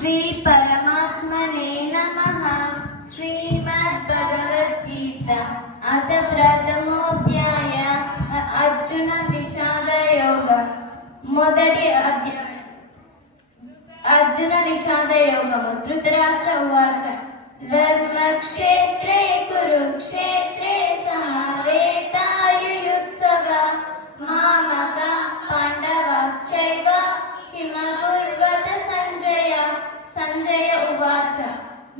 श्री परमात्मने नमः। श्रीमद्भगवद्गीता अथ प्रथमोऽध्याय अर्जुन विषाद योग। మొదటి అధ్యాయం अर्जुन विषाद योगము। ధృతరాష్ట్ర ఉవాచ ధర్మక్షేత్రే కురుక్షేత్రే సమవేతాయుయుత్సవా మామకా పాండవాశ్చైవ కిమకుర్వత సంజయ। సంజయ ఉవాచ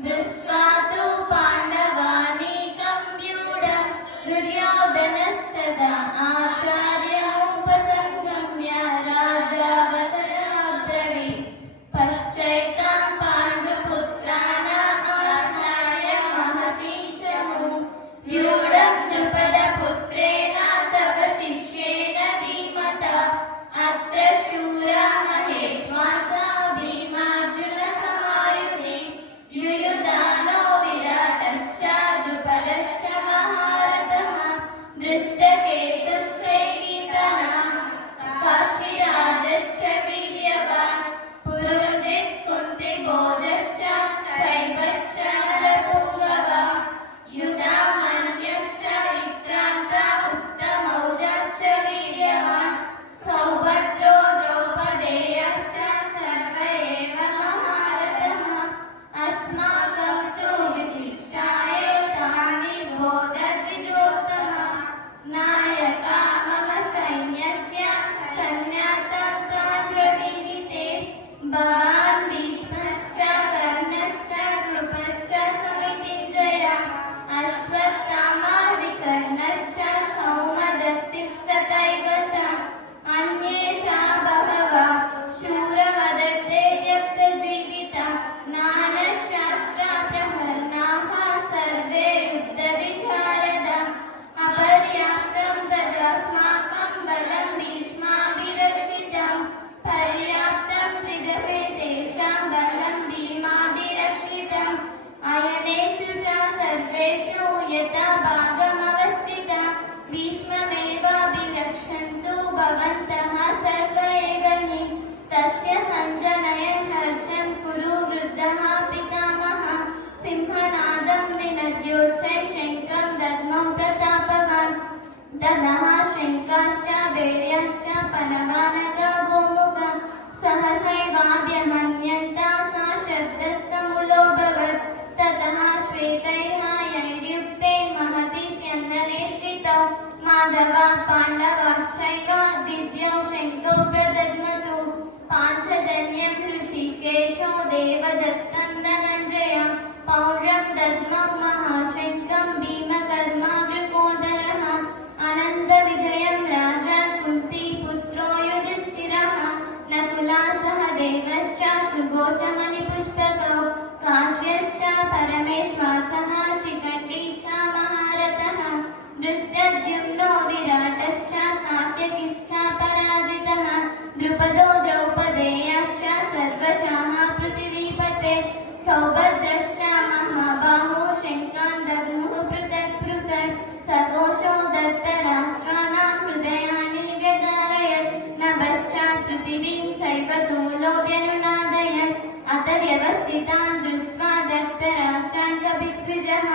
దృష్ట్వా తు పాండవానీకం వ్యూఢం దుర్యోధనస్తదా ఆచార్యముపసంగమ్య రాజా వచనమబ్రవీత్ పశ్చైతాం పాండుపుత్రాణాం ఆచార్య మహతీం చ వ్యూఢం ద్రుపదపుత్రేణ తవ శిష్యేణ ధీమతా అత్ర శూరా మహేశ్వాసా భీమార్జున సమాయుధి యుయుధానో విరాటశ్చ ద్రుపదశ్చ మహారథః దృష్టకేతుశ్చైకీతనః కాశీరాజశ్చ వీర్యవాన్ పురుజిత్ కుంతిభోజశ్చ శైవశ్చ నరపుంగవः యుధామన్యశ్చ విక్రాంత ఉత్తమౌజశ్చ వీర్యవాన్ సౌభద్రో ద్రౌపదేయశ్చ సర్వ ఏవ మహారథః అస్మాకం తు విశిష్టాయ తాని బోధద్విజోత్తమ నాయకా మమ సైన్యస్య సన్యాతం తాన్ బ్రవీమితే భవాన్ భీష్మశ్చ కర్ణశ్చ కృపశ్చ సమితింజయ అశ్వత్థామాదికర్ణశ్చ సౌమదత్తిస్తథైవ చ అన్యే చ బహవః శూరమదత్తే త్యక్తజీవితా నానశాస్త్రప్రహర్నాః సర్వే యుద్ధవిశారదా అపర్యాప్తం తదస్మాకం బలం భీష్మాభిరక్షితం పర్యాప్తం త్విదమే తేషాం బలం భీమాభిరక్షితం అయనేషు చ సర్వేషు యథా భాగమవస్థితా భీష్మమేవాభిరక్షन्तు భవంతః సర్వ ఏవ హి తస్య సంజనయన్ హర్షం కురు వృద్ధః పితామహः సింహనాదం వినద్యోచ్చై శంఖం దద్మౌ ప్రతాపవాన్ దదః శంఖాశ్చ భేర్యాశ్చ పనవానకా గోముఖం సహసైవాభ్యమన్యంతా సా శబ్దస్తములోऽభవత్ తతః శ్వేతైర్హాయైర్యుక్తే మహతి స్యందనే స్థితౌ మాధవः పాండవాశ్చైవ దివ్యౌ శంఖౌ ప్రదద్మతు పాంచజన్యం హృషీకేశో దేవదత్తం ధనంజయ పౌండ్రం దద్మౌ మహాశంఖం భీమకర్మా వృకోదరः అనంత విజయం రాజా కుంతీపుత్రో యుధిష్ఠిరः నకులా సహదేవశ్చ సుఘోషమణిపుష్పకౌ కాశ్యశ్చ పరమేశ్వాసः శిఖండీ చ మహారథः దృష్టద్యుమ్నో విరాటశ్చ సాత్యకిశ్చ పరాజితः ద్రుపదో ద్రౌపదేయాశ్చ సర్వశః పృథివీపతే సౌభద్రశ్చ మహాబాహో శంఖాన్ దద్ముః పృథక్ పృథక్ సఘోషో దత్తరాష్ట్రాణాం హృదయాని వ్యధారయత్ నభశ్చ పృథివీం చైవ తుములో వ్యనునాదయన్ అత వ్యవస్థితాన్ దృష్ట్వా దత్తరాష్ట్రాన్ కపిద్విజः